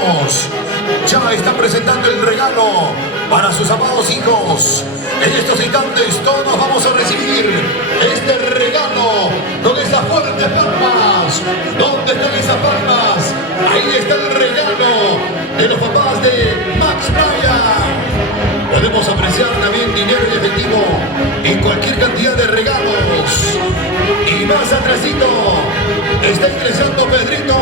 niños ya están presentando el regalo para sus amados hijos. En estos instantes todos vamos a recibir este regalo con esas fuertes palmas. ¿Dónde están esas palmas? Ahí está el regalo de los papás de Max Bryan. Podemos apreciar también dinero y efectivo en cualquier cantidad de regalos. Y más atrásito está ingresando Pedrito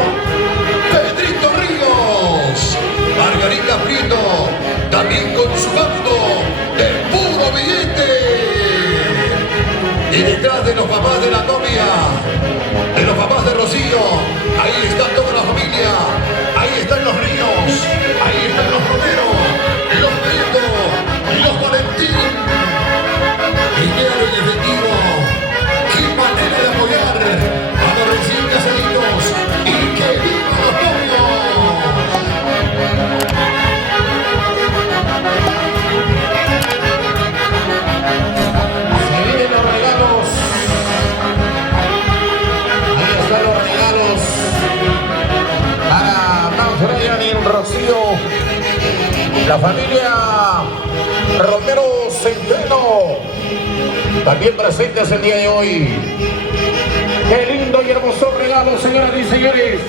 Ríos, Margarita Prieto, también con su bando de puro billete. Y detrás de los papás de la novia, de los papás de Rocío, ahí está toda la familia, ahí están los Ríos, ahí están los Romero, los Prieto, los Valentín. Dinero y efectivo. ¡Qué manera de apoyar a los recién casaditos! ¡Y que vivan los novios! Se vienen los regalos. Ahí están los regalos para Max Bryan y Rocío. La familia Romero Centeno también presentes el día de hoy. Qué lindo y hermoso regalo, señoras y señores.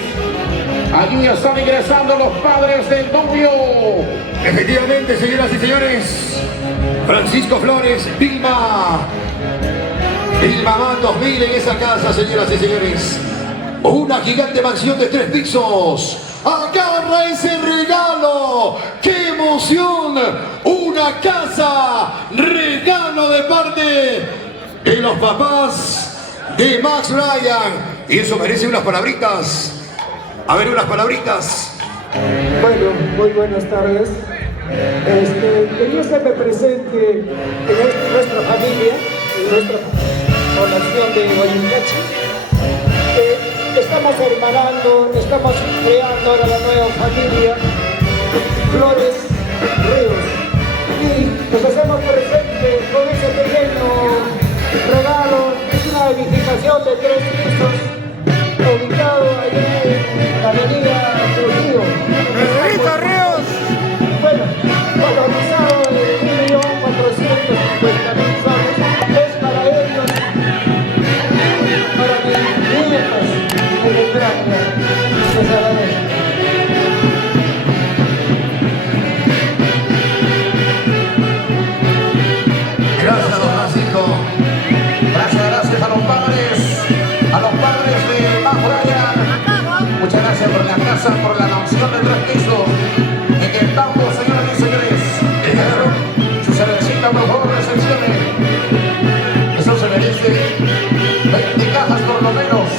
Allí están ingresando los padres del novio. Efectivamente, señoras y señores, Francisco Flores, Vilma Man 2000 en esa casa, señoras y señores. Una gigante mansión de 3 pisos. ¡Agarra ese regalo! ¡Qué emoción! ¡Una casa! ¡Regalo de parte de los papás de Max Bryan! Y eso merece unas palabritas. A ver, unas palabritas. Bueno, muy buenas tardes. Quería hacerme presente en nuestra familia, en nuestra población de Guayuncachi. Estamos hermanando, estamos creando ahora la nueva familia Flores Ríos. Y nos hacemos presentes con ese pequeño regalo. Es una edificación de 3 pisos, ubicado allá en la avenida Trujillo. Ríos. Bueno, valorizado de 1.450.000 soles. Es para ellos, para mis nietas. Gracias, don Francisco. Gracias a los padres de Max Bryan. Muchas gracias por la casa, por la mansión de 3 pisos en el campo, señoras y señores. Su cervecita, por favor, recepcione. Eso se merece 20 cajas por lo menos.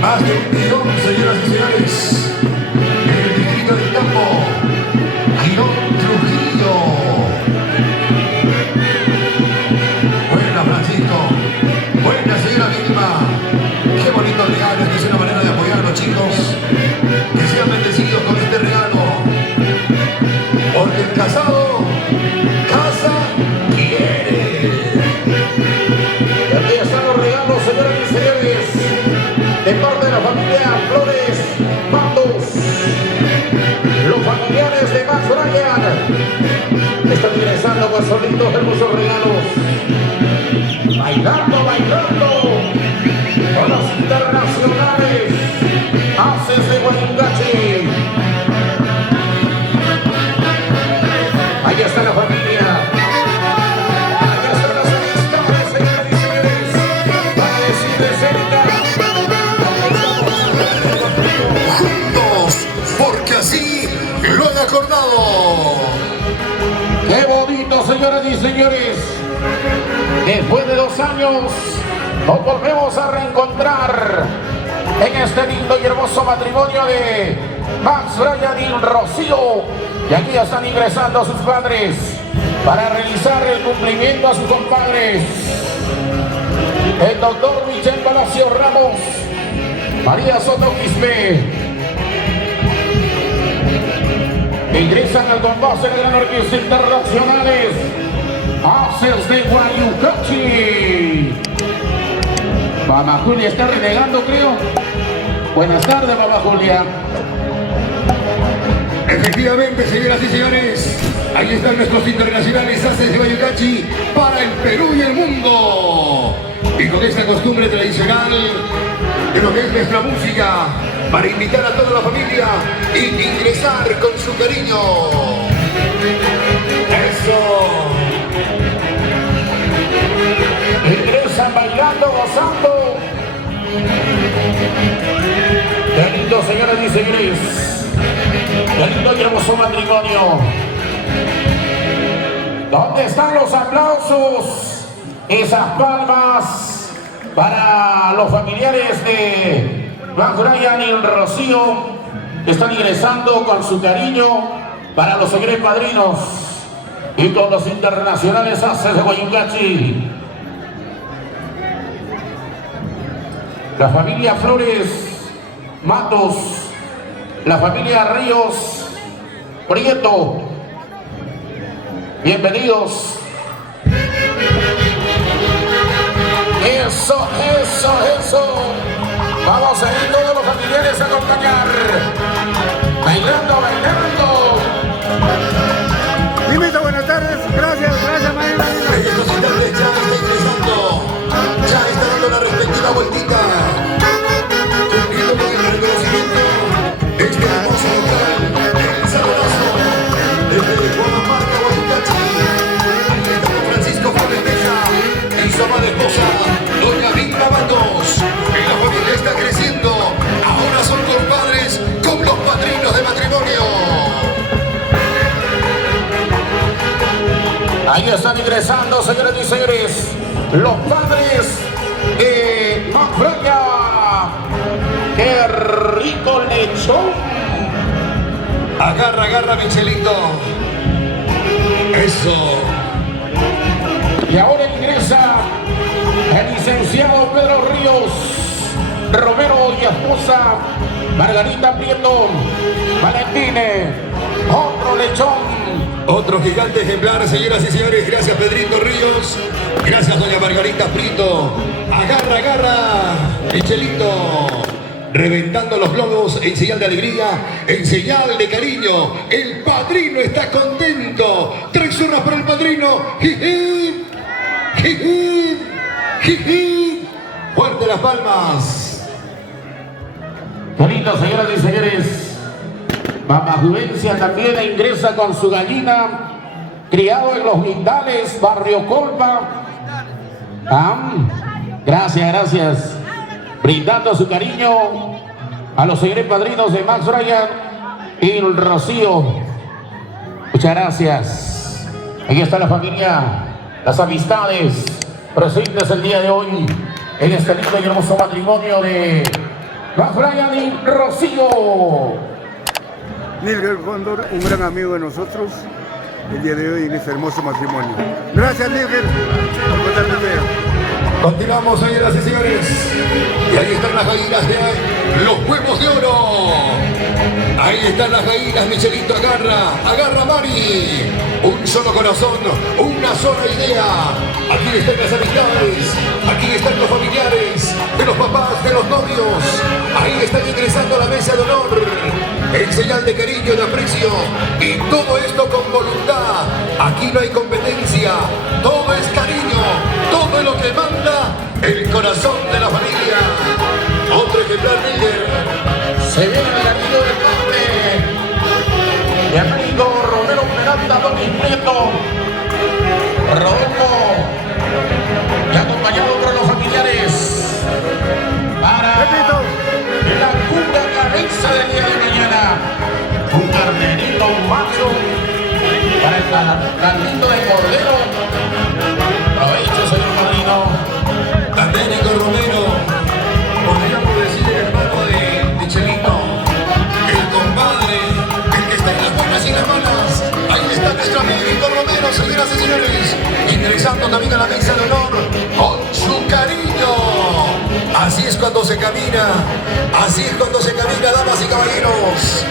Más de 1 millón, señoras y señores, en el distrito del campo, Girón Trujillo. Buena, Francisco. Buena, señora Vilma. Qué bonito regalo, esta es una manera de apoyar a los chicos. Que sean bendecidos con este regalo. Porque el casado, casa quiere. Y aquí están los regalos, señoras y señores, de parte de la familia Flores Bandos. Los familiares de Max Bryan están ingresando con solitos hermosos regalos. Bailando con los internacionales Haces de Guayuncachi. Ahí está la familia. Ahí están las amistades, señoras y señores. Para decir de cerca. Juntos, porque así lo han acordado. Qué bonito, señoras y señores. Después de 2 años nos volvemos a reencontrar en este lindo y hermoso matrimonio de Max Bryan y Rocío. Y aquí ya están ingresando sus padres para realizar el cumplimiento a sus compadres. El doctor Michel Palacio Ramos, María Soto Quispe. Ingresan al compás de la Gran Orquesta Internacionales Haces de Guayuncachi. Mamá Julia está renegando, creo. Buenas tardes, mamá Julia. Efectivamente, señoras y señores, ahí están nuestros internacionales haces de Bayucachi para el Perú y el mundo. Y con esta costumbre tradicional de lo que es nuestra música, para invitar a toda la familia y ingresar con su cariño. Eso. Ingresan bailando, gozando. Qué lindo, señoras y señores. Qué lindo y hermoso matrimonio. ¿Dónde están los aplausos? Esas palmas para los familiares de Juan Brian y Rocío, que están ingresando con su cariño para los señores padrinos y con los internacionales haces de Guayungachi. La familia Flores Matos, la familia Ríos Prieto, bienvenidos. Eso, eso, eso. Vamos a ir todos los familiares a acompañar. Bailando, bailando. Dimito, buenas tardes. Gracias, María. En estos instantes ya está ingresando, ya está dando la respectiva vueltita. Cumpliendo con el reconocimiento de este hermoso local, el saludazo desde Guanamarca, Guayucachi. Aquí está don Francisco Flores Beja y su amada esposa, doña Vinta Matos. Y la familia está creciendo, ahora son compadres con los padrinos de matrimonio. Ahí están ingresando, señores y señores, los padres de Manfraya. ¡Qué rico lechón! Agarra, agarra, Michelito. Eso. Y ahora ingresa el licenciado Pedro Ríos Romero y esposa Margarita Prieto Valentine. Otro lechón. Otro gigante ejemplar, señoras y señores. Gracias, Pedrito Ríos. Gracias, doña Margarita Prieto. Agarra, agarra, Michelito. Reventando los globos en señal de alegría, en señal de cariño. El padrino está contento. 3 urnas para el padrino. Jiji, jiji, jiji. Fuerte las palmas. Qué lindo, señoras y señores. Mamá Juvencia también ingresa con su gallina, criado en los Guindales, Barrio Colpa. Gracias, gracias. Brindando su cariño a los señores padrinos de Max Brian y el Rocío. Muchas gracias. Aquí está la familia, las amistades presentes el día de hoy en este lindo y hermoso matrimonio de Max Brian y Rocío. Nilger Cóndor, un gran amigo de nosotros, el día de hoy en este hermoso matrimonio. Gracias, Nilger, por contarme feo. Continuamos, señoras y señores. Y ahí están las gallinas de los huevos de oro. Ahí están las gallinas, Michelito, agarra, agarra, Mari. Un solo corazón, una sola idea. Aquí están las amistades, aquí están los familiares, de los papás, de los novios. Ahí están ingresando a la mesa de honor, en señal de cariño y de aprecio. Y todo esto con voluntad. Aquí no hay competencia, todo es cariño, todo es lo que manda el corazón de la familia. Otro ejemplar, Miguel. Se viene el amigo del nombre de amigo Romero Peralta, Donis Prieto, Rodolfo, y acompañado por los familiares para la puta cabeza del día de mañana. Un carnerito, un macho para el caldito de cordero. Provecho, señor padrino. Carnérico Romero, podríamos decir el hermano de Michelito, el compadre, el que está en las buenas y las malas. Ahí está nuestro amigo Romero, señoras y señores, ingresando también a la mesa de honor con su cariño. Así es cuando se camina, así es cuando se camina, damas y caballeros.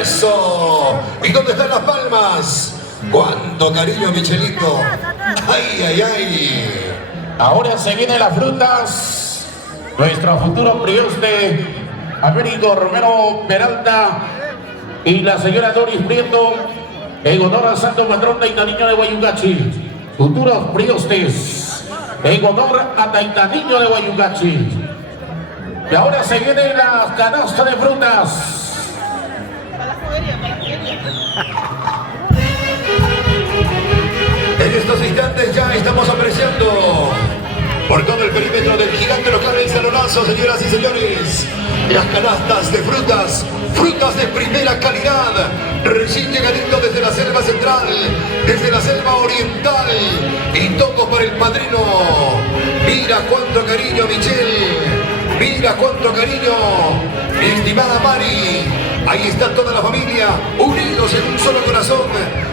¡Eso! ¿Y dónde están las palmas? ¡Cuánto cariño, Michelito! ¡Ay, ay, ay! Ahora se vienen las frutas nuestro futuro prioste Américo Romero Peralta y la señora Doris Prieto, en honor al santo patrón Taitaniño de Guayungachi. Futuros priostes, en honor a Taitaniño de Guayungachi. Y ahora se viene la canasta de frutas. En estos instantes ya estamos apreciando por todo el perímetro del gigante local del Salonazo, señoras y señores, las canastas de frutas, frutas de primera calidad, recién llegadito desde la selva central, desde la selva oriental, y todo para el padrino. Mira cuánto cariño, Michelle, mira cuánto cariño, mi estimada Mari. Ahí está toda la familia, unidos en un solo corazón.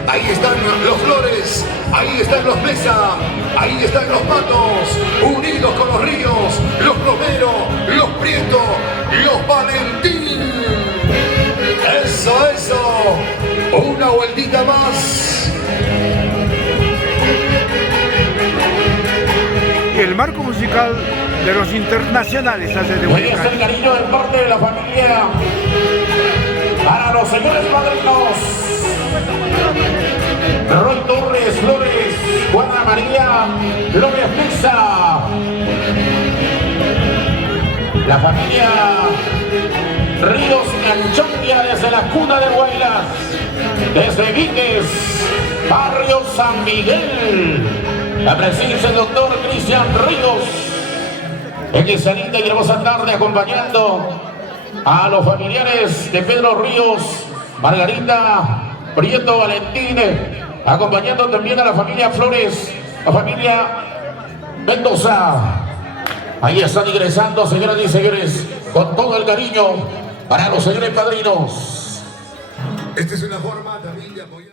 Ahí están los Flores, ahí están los Mesa, ahí están los Matos, unidos con los Ríos, los Romero, los Prieto, los Valentín. Eso, eso. Una vueltita más. El marco musical de los internacionales hace de Hoy es el cariño del parte de la familia para los señores padrinos Roy Torres Flores, Juana María Flores Mesa, la familia Ríos Anchoquia desde la cuna de Guaylas, desde Viques, barrio San Miguel, la presencia del doctor Cristian Ríos, en esta linda y hermosa tarde acompañando a los familiares de Pedro Ríos, Margarita Prieto, Valentín, acompañando también a la familia Flores, la familia Mendoza. Ahí están ingresando, señoras y señores, con todo el cariño para los señores padrinos. Esta es una forma también de apoyar.